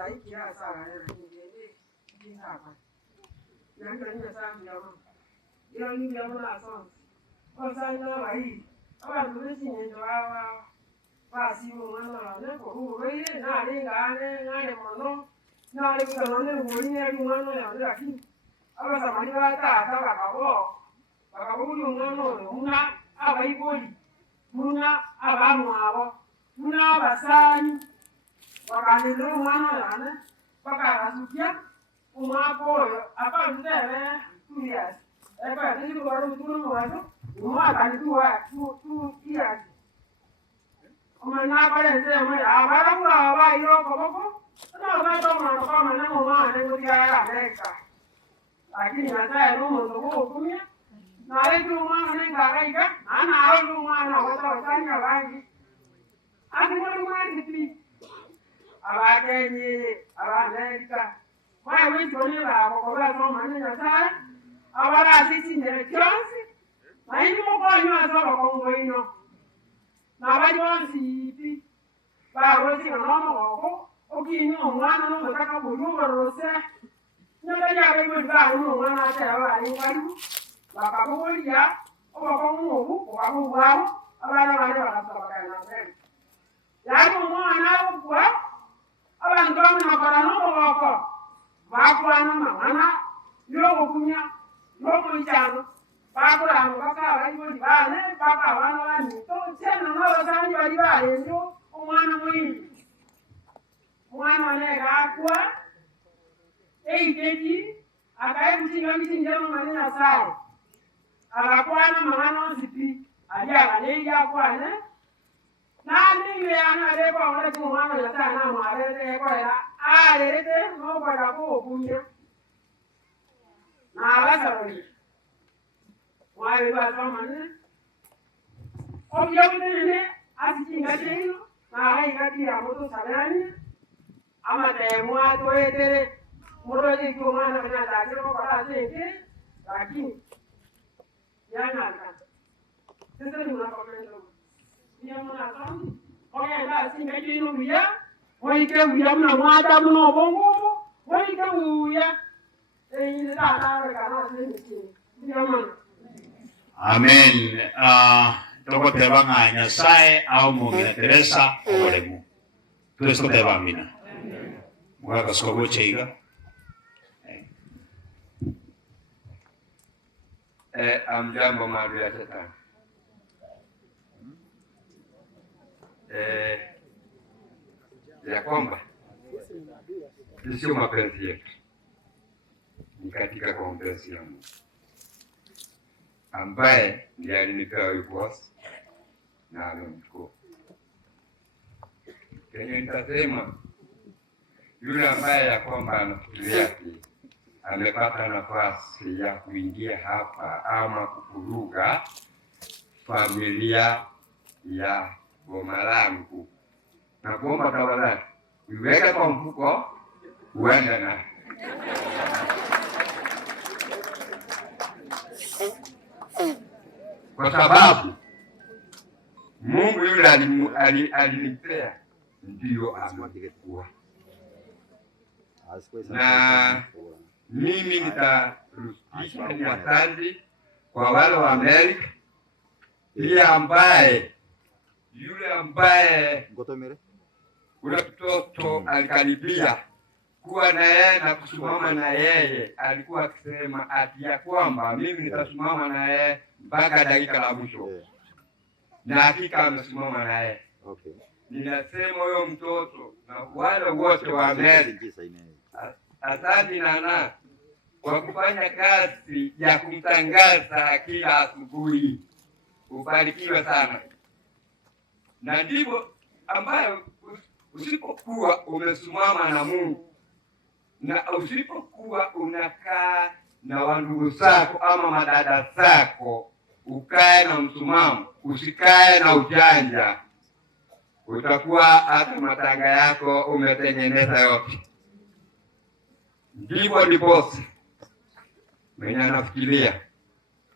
zaidi ya sana ni hapa. Ndio sana ndio ndio na sana. Kwa sana hii. Abantu b'Ikinyenjo basi umwana ne ko ureye nare ngane mono nare bigano ne ngorine ari umwana yande lakini abasamani batata bakabo umwana una abayiboli una abamwabo una abasanyi bakanelo umwana yande bakarasukia umapoyo apandere tuyas eba ndizo baro mtuno mwazo umwana tu iya Omana pare se amara abara mu aba iro koboko na ba to ma ko ma na mo ma ne ngoti ya Amerika lakini hata ero mo ndo kumia na ile tu ma ne ngaraika ana au ma na wata kanya bangi ani mo ma nditi aba kenye aba Amerika kwa wewe toni la ko ba to ma ne na sa abara sisi ne chance na ini mo ko nyo so ko ngoino na bali wansipi ba rozi na mama wako okini omwana no mutaka bulunga rose nyaga ya bebe ba no mwana ata ba ni karibu bakabulia obako mubu obako bwabo abana bane bakasaba na mbele yani omwana okwa abantu bamwe nabarano wako bakwana mwana yo okunya no kulichano bakura mukaka abayiboli bane baka abana bane to tena n'abazanyi bari barenzo umwana mwingi umwana nega akwa eikeji akaye kusinga misinjano manena sai abakwana mahano zipi aja aleja akwane nani le ana le kwa ole ku mwana yata na mwarete kwa ya arete no kwa ko kunya na alasaroni wale ba zamane obiyabene asikinga jeno na haikati ya moto salani ama temwa toetere moroje kumana kana tajiro kwa sente lakini yana sasa ni unakomendo ni mwana zamani oya nda singa jeno biya oike biya mna mwata mno bongo oike uya ni tata kana sente ni mwana. Amen. Toko teba nganya sai au mungina Teresa olemu. Kristo teba amina. Mwaka skobo cheiga. Amjambo maadui ya Shetani. Ya kwamba sio mapenzi yetu, ni katika kwa mapenzi ya Mungu ambaye ndiye alinipea uongozi na amemchukua. Kenye nitasema yule ambaye ya kwamba anafikiria ati amepata nafasi ya kuingia hapa ama kukuruga familia ya boma langu, na kuomba tafadhali uiweke kwa mfuko uende na kwa sababu Mungu yule alinipea ndio amekuwa, na mimi nitarudisha ni asante kwa wale wa Amerika pia, ambaye yule ambaye ule mtoto alikaribia kuwa na yeye na kusimama na yeye, alikuwa akisema ati ya kwamba mimi nitasimama na yeye mpaka dakika la mwisho, na hakika amesimama na yeye. Okay. Ninasema huyo mtoto na wale wote wa Amerika, asante nana kwa kufanya kazi ya kumtangaza kila asubuhi. Ubarikiwe sana. Na ndivyo ambayo usipokuwa umesimama na Mungu na usipokuwa unakaa na wandugu zako ama madada zako, ukae na msimamo, usikae na ujanja, utakuwa hata matanga yako umetengeneza yote. Ndivyo ndiposa mwenye anafikiria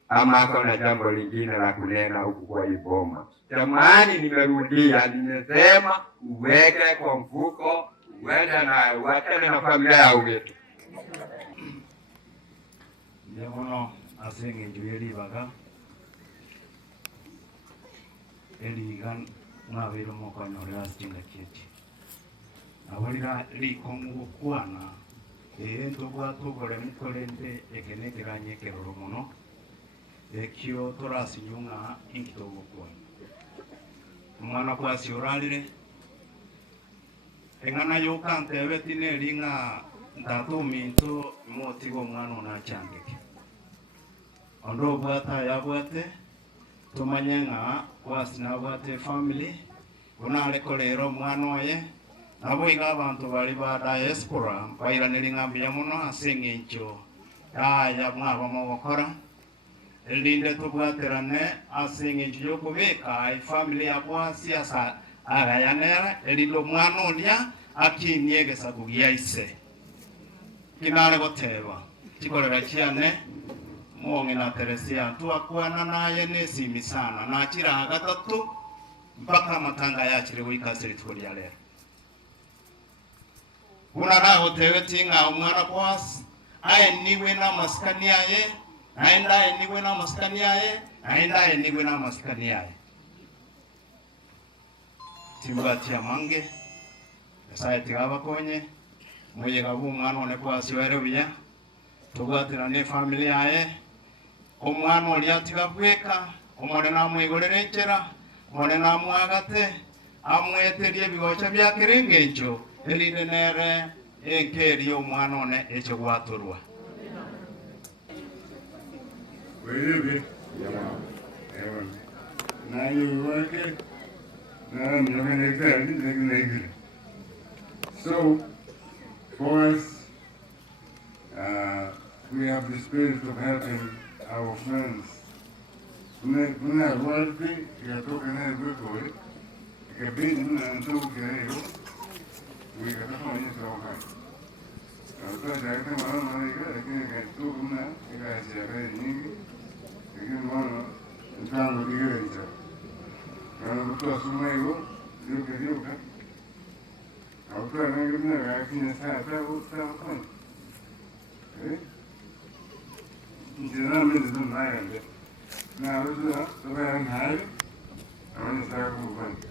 ama ako na jambo lingine la kunena huku kwa iboma. Jamani, nimerudia, nimesema uweke kwa mfuko wenda na wachane na familia yao getu. Yamono asengi njuyeli baga eligan mwabiro mokonyore astinga kiti awalira likongo kwana ento bwatugore mukolende ekeneteranye keroro muno ekyo torasinyunga inkitogo kwa mwana kwasi oralire engana yokante abetine linga ndatuminto motigo mwana onachangeke ondo bwata yabwate tumanyenga kwasi nabwate family unale kolero mwana oye nabo iga abantu bali ba diaspora bairane ngambia muno asengencho ya mwaba mokora elinde tubwaterane asengencho yokubeka family ya kwasi asa agayanera elindo mwana olia akiniegesa kugia ise kinale goteba chikorera chiane muonge na Teresia tuakwana naye nesimi sana na chira gatatu mpaka matanga yachire wikasiri tukolia lero kuna naho tewe tinga umwana kwasi aye niwe na maskani yaye aenda niwe na maskani yaye aenda niwe na maskani yaye timbati amange saye tigaba konye moye gabu umwana one kwasi were biya tugwatira ne family yaye omwana oli atigabweka omwana namwigorerechera omwana namwagate amweterie bigocha bya kirengecho elinde nere enkeri omwana one echo gwaturwa wewe na yuwake na mlonge so for us we have the spirit of helping our friends. Kuna worthy ya toka na gwe ikabidi na ntoke leo wikatafanya soka sasa jaika mama ikakeka tukuna ikasiabe nyingi ikimona ntango digerecha kana mtu asumego yuka auto ngirina yakini sasa uta Njena mimi naende na ruza tuwe hai anataka kufanya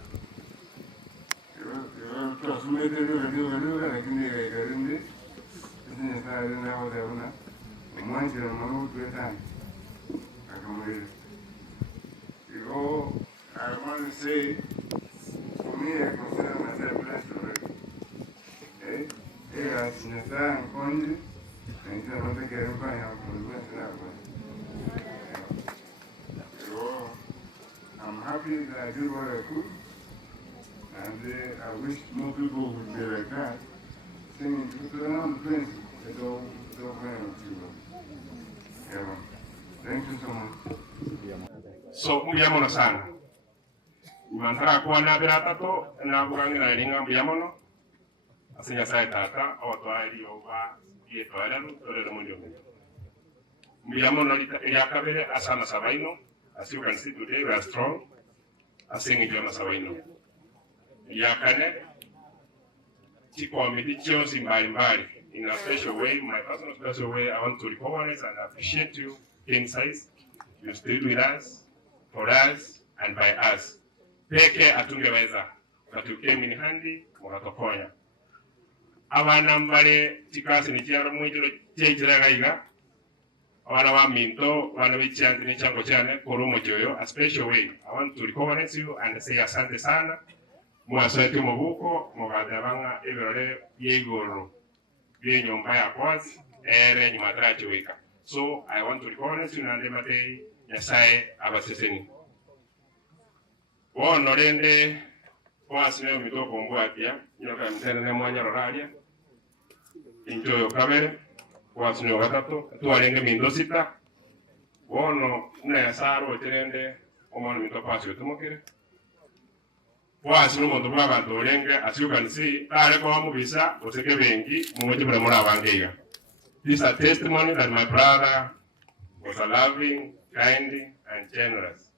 yo tusumete ndio lakini garinde ni sasa na wadauna mwanzo na mambo tuetani akamwele yo I want to say for me I consider myself blessed already asnesa konji ndio nataka kufanya I'm happy that I did what I could, and I wish more people would be like that, singing to the places that don't yeah. Thank you so much. So mbiamono sana imantara kuona biratato na kurangira linga mbiamono asinya sai tata otwali oba yetwala tole mundio mbiamono yakabere asana sabaino. As you can see today, we are strong. I sing in Jama Sawaino. Yakane, Chico Medichos in Mbali. In a special way, my personal special way, I want to recognize and appreciate you inside. You stayed with us, for us, and by us. Peke atungeweza, but you came in handy, mukatokonya. Abana mbale chikasi ni chiaro mwijiro chejira gaiga. Wana wa minto, wana wichanzi ni chango chane, kurumo joyo, a special way. I want to recognize you and say asante sana. Mwasweti mobuko, mokadabanga, eberole, yegoro. Ye nyomba ya kwazi, ere nyumatara choweka. So, I want to recognize you nande matei, nyasaye abaseseni. Norende, kwasine mitoko mbwatia, nyoka mtene ne mwanya roralia. Injoyo kabere. Wasino gatatu tualenge mindo sita wono ne saro terende omwana mito pasio tumokere wasino mondo baba dolenge as you can see tare ko mubisa oseke bengi mumwe bra mura bangega. This is a testimony that my brother was a loving, kind and generous.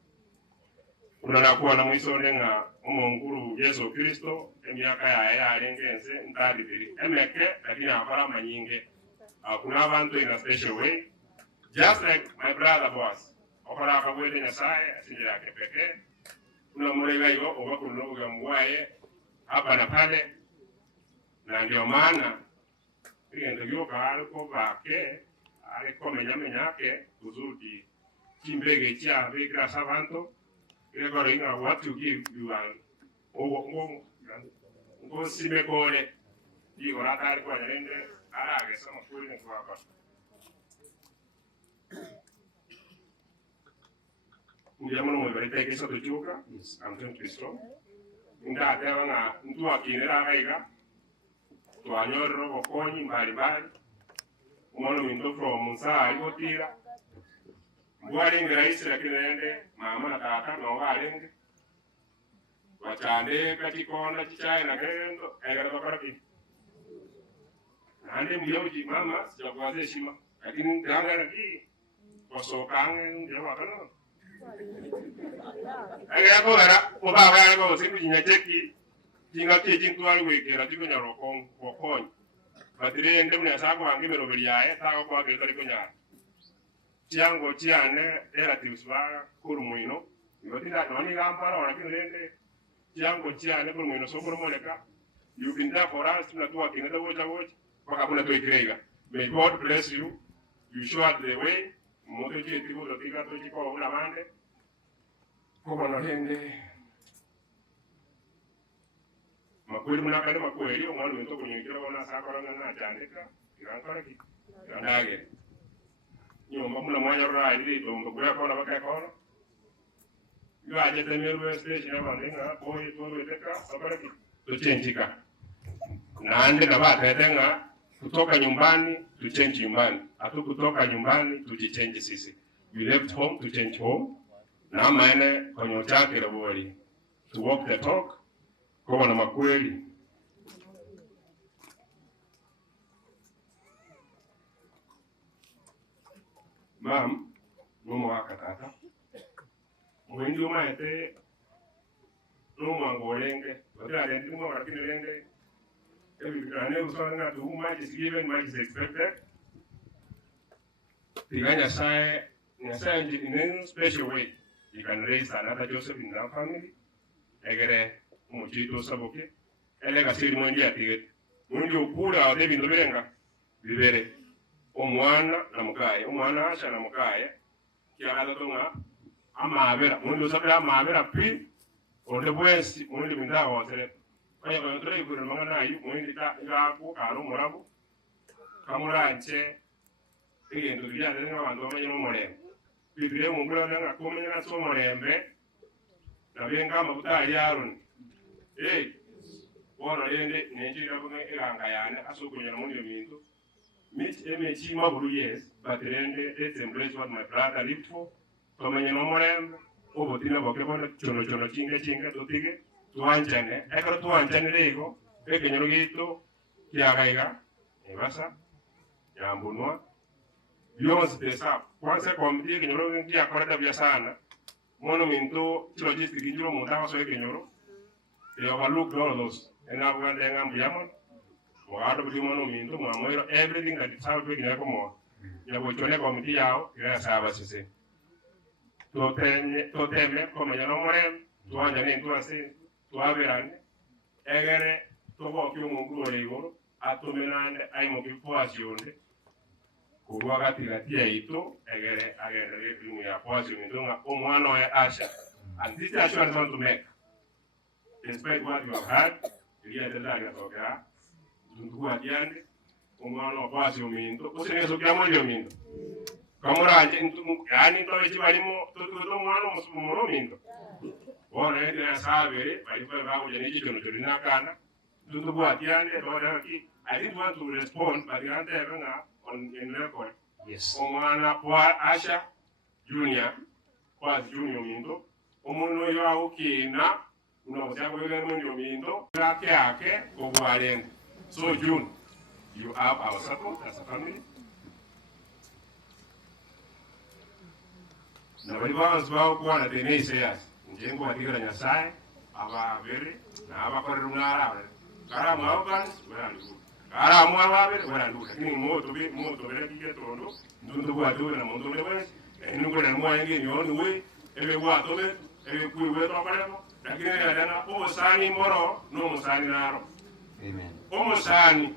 Unakuwa na mwiso nga umonguru Yesu Kristo emiaka ya alengenze ndadibiri emeke lakini akora manyinge. Kuna abantu in a special way, just like my brother was. Okora akabwete Nyasaye asinjira yake pekee. Unamurega hivyo uwakunuga mwaye hapa na pale, na ndio maana ndio kaliko bake aliko menyake kuzudi chimbege cha vikra savanto ile koringa what to give you ngo sibe kole iko ratari kwa nende arage sama kweli kwa hapa. Ndio maana mwerete kisa tujuka amtoni Kristo nda tena ntu akinera raiga tuanyoro bokonyi mbali umono mindo from Musa ibotira mbwari ngiraisi lakini nende mama na tata no galenge wachande katikona chichai na kendo egara bakaraki nande mbiyoji mama sijakwaze heshima lakini ndanga raki kosokange ndio wakano egara kora ubaba yako siku jinyacheki jingati jingtwali wekera tikunya rokong bokonyi batire ndem ne sako wangi berobeli yae tago kwa keltari kunya tiango tiane relatives ba kurumuino ngotinda noni gampara wana kinende tiango tiane kurumuino so kurumoleka you can therefore us na tuwa kinenda woja paka kuna toikireiga. May God bless you. You showed the way moto jeti ko tiga to jiko una mande ko na hende makweli munakale makweli omwana wento kunyikira ona sakora na jandika irankora ki ndage nyomba muna mwanya rali to ngura kona bakakona yo aje temeru station abandenga boy to weteka sakora ki to chenjika naande na batetenga kutoka nyumbani to change nyumbani atu kutoka nyumbani tujichange sisi. We left home to change home na maana konyo chake roboli to walk the talk kwa na makweli. Mam numo akatata mwendi umaete numo angolenge wala ndi numo rakilenge every grande usanga to whom much is given much is expected. Tiganya sai in a special way you can raise another Joseph in our family egere muchito saboke elega siri mwendi atige mwendi ukura ode bindo berenga bibere omwana na mukaye omwana asha na mukaye kyala tonga amabera mwendi sabira amabera pi onde bwesi mwendi binda wotere kaya kwa ntre ibure mangana yu mwendi ta ngaku karo murabu kamuranche egendo bya ndenga bantu bamenye no morembe bibire mungura nanga komenya na so morembe na benga mabuta yarun wona yende nenjira bunga iranga yane asukunyana mundi mintu mit emechi maburu yes but rende let's embrace what my brother lived for komenya no morembe obotina boke bona chono chinga totige tuanchane ekaro tuanchane lego ekenyoro gito kyagaiga ebasa yambunwa yonse pesa kwanza komiti kenyoro ngia korada bya sana mono minto logistic njiro montaga so kenyoro e overlook all those and now when they am yamon wado bi mono minto mo amoiro everything that is how to get como ya bo chone komiti yao ya saba sese to teme como ya no more to anja ni to ase to averane egere to bo ki mo nguro lego atomenande ai mo ki poasionde kuwa katika tia ito agere timu ya poasion ndonga omwana ya Asha and this is what I want to make despite what you have had ilia tendanga toka ndungua diande omwana wa poasion minto usinezo kya moyo minto kamuranje ntu yani to echibalimo to mwana musumuro minto bona ende ya sabe bali kwa bawo je nichi tono tulina kana ndungua diande to ki I didn't want to respond but the answer in record. Yes. Omwana kwa Asha Junior kwa Junior Mindo omuno yo awukina unoza kwele mundo Mindo yake ogwalende. So June, you have our support as a family. Na bali bantu bawo kwa na tenese yasi njengo watigala nyasaye aba bere na aba korera umwara kara mwaban werandu kara mwababe werandu lakini moto bere kike tondo ndundo kwa tobe na mondo bere nungo na mwangi nyoni we ebe kwa tobe ebe kuwe to kalemo lakini dana o sani moro no musani naro amen o musani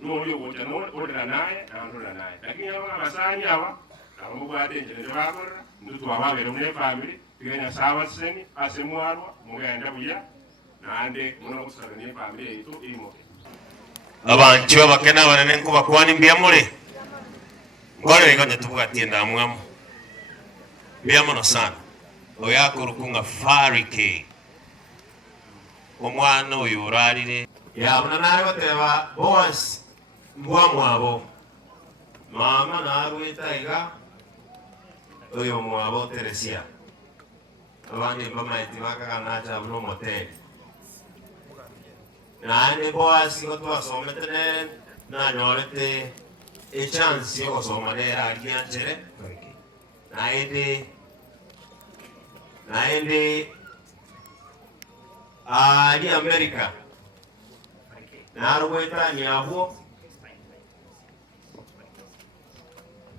no yo wote no odra naye andura naye lakini aba basani aba kama kwa denje ndio bakora ndutu ababe ne family tiganya sawa seni asemwarwa mugenda buya nande muno kusara ne family yitu imo abantu abakena banene nkuba kwani mbyamule ngore ikanye tubugatie ndamwamu byamono sana oyakurukunga farike omwana oyo urarire yabona nawe bateba Boaz mwabo mama narwetaiga oyo mwabo Teresia abandi bamaiti bakaganacha buno motel nane Boaz ngo twasometene nanyorete chance yo kusomera alianchere naende ali America narweta nyaho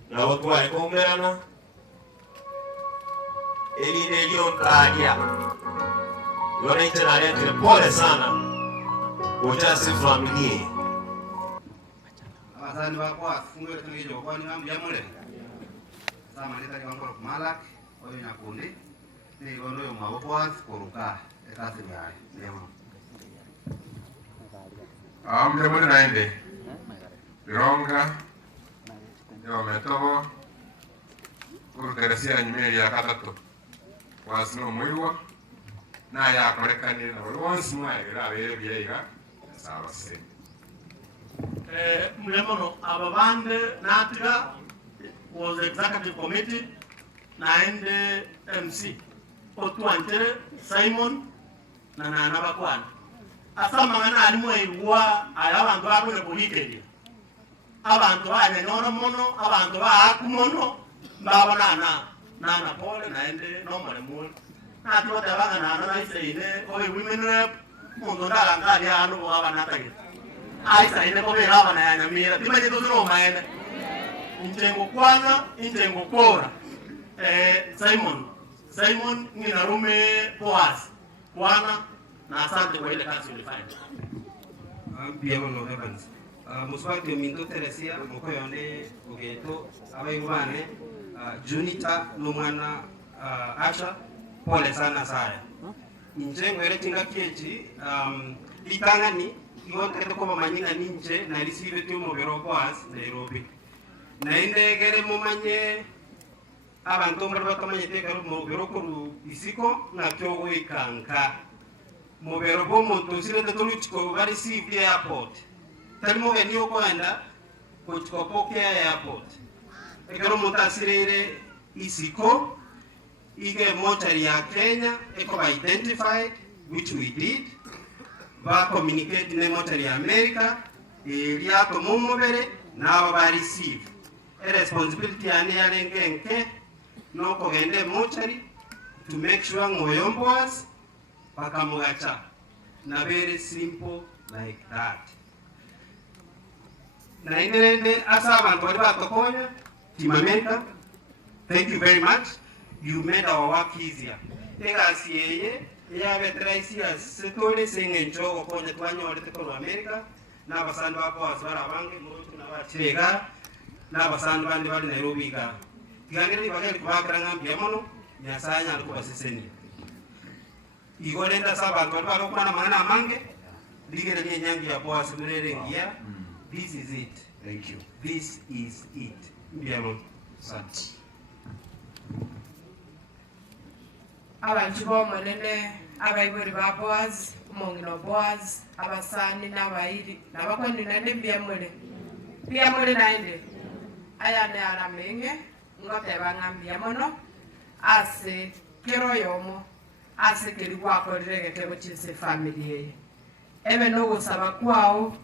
na watu walikomerana elinde liontalia yone tena ndio pole sana ujasi familia abasani bako afungwe tungijo kwani ambyamule sama nita kwa malak oyo nyakundi ni gondo yo maboko kuruka ekasi yae ndemo ambyamule naende Ronga yo metobo Teresia nyimeli ya katatu wasino mwirwa na ya korekanira na once mwae rabere byeiga sawa se mlemono ababande natiga was executive committee naende MC otwantere Simon na nana bakwana asama ngana ali mweirwa aya abantu abone buhikeje abantu banyanyora mono abantu baakumono babona nana pole naende nomale mu natota banga nana naiseine oyi women rep mundo ndalanga ali anu abana tage aisaine ko bera abana yanyamira timaje tuzuro maene intengo kwanza intengo kora Simon ngina rume Boaz kwana na asante kwa ile kazi ulifanya ambiamo no heavens muswati minto Teresia moko yone ugeto abayubane Junita numwana Asha pole sana saya nje ngwere tinga keji ikangani iwote ko bamanyinga ninje na receive tu mu biro Boaz Nairobi nainde gere mumanye abantu mbarwa tamanye tekaro mu biro ko isiko na cyogo ikanka mu biro bo muntu sire de toluchiko bari receive airport talimo venio kwenda kuchikopokea airport ekero mutasirire isiko ige mochari ya Kenya eko ba identified which we did ba communicate ne mochari ya America ria to mumobere na ba receive a responsibility ani yalengenke no kogende mochari to make sure ngoyomboas pakamugacha na very simple like that na inende asa abantu bali batokonya Team America, thank you very much. You made our work easier. Egasiye ya vetraisia setole sengencho okonya twanyore tekolo America na basandu bako aswara bange murutu na bachega na basandu bandi bali Nairobi ga. Tigangere bageli kubakranga mbiamono nyasanya alikuwa siseni. Igolenda sabantu bali kwa na mangana mange digere ni nyangi ya Boaz murere ngia. This is it. Thank you. This is it. Mbiamono. Asante. Abantu bomonene abayibori ba Boaz umongino Boaz abasani nabayiri nabakondi nande mbyamule naende ayane aramenge ngote bangambia mono ase kero yomo ase keri kwakorere kebo chise family ebe no gusaba kwao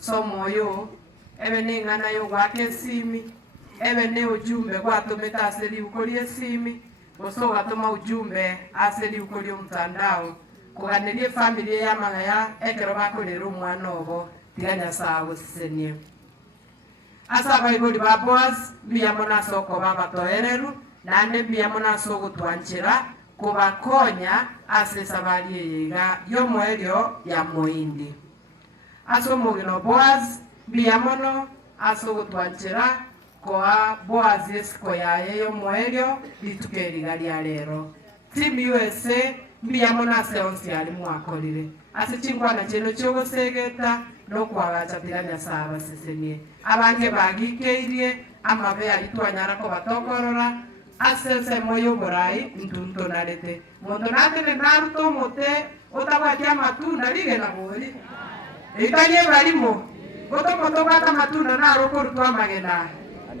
somo yo ebe ningana yo gwake simi ebe ne ujumbe gwatumeta ase libukorie simi Gosoga tuma ujumbe aseli ukolio mtandao kuganirie familia ya mangaya ekero bakorera omwana obo tiganya sawo sisenie asa baibuli ba Boaz mbiyamona soko babatoereru nande mbiyamona soko twanchira kubakonya ase sabari yega yomoerio ya moindi aso mugino Boaz mbiyamono aso gutwanchira kwa Boaz esiko yaye yomoerio litukeriga lya lero timu USA mbiyamona ase onsi ali mwakorire ase chingwana cheno chogosegeta no kwagachathira Nyasaye sisenie abange bagikeirie amabe alitwanyara ko batokorora asese moyo borai ntunto narete mondo natene naruto mote otabwatia matunda lige na bori itanye barimo goto moto bata matunda naro korutwa magena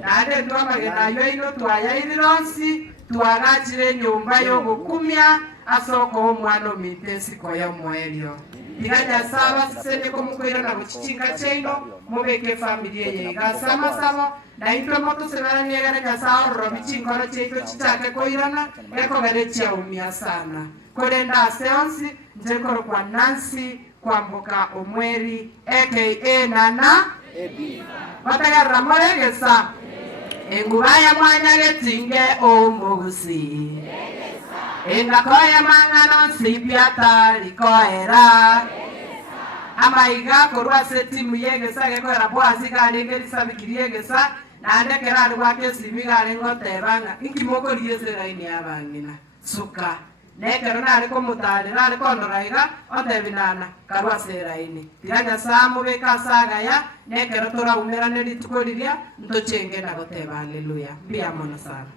nade twa magena yo ino twaya irironsi twagachire nyumba yo gukumya asoko omwana mitesi koyo moerio iganya saba sene komukwira na guchichika cheino mubeke familia yega sama sama na intro moto sebara nyegana Nyasaye robi chingoro cheito chichake koirana eko berechia umia sana kolenda seonsi njekoro kwa Nancy kwambuka omweri aka nana bataya ramoregesa engubaya mwanya getinge omugusi engakoya mangano sipiata likoera amaiga korwa setimu yegesa gekoera Boaz galengeri sabikirie gesa nande kerari gwake sibigare ngotebanga inkimoko liesera ini abangina suka nekero nari komutarira ari kondoraiga otebinana karwa sera ini tiranya samu beka sagaya nekero tora umerane litukoriria ntochenge na goteba haleluya bia mono sana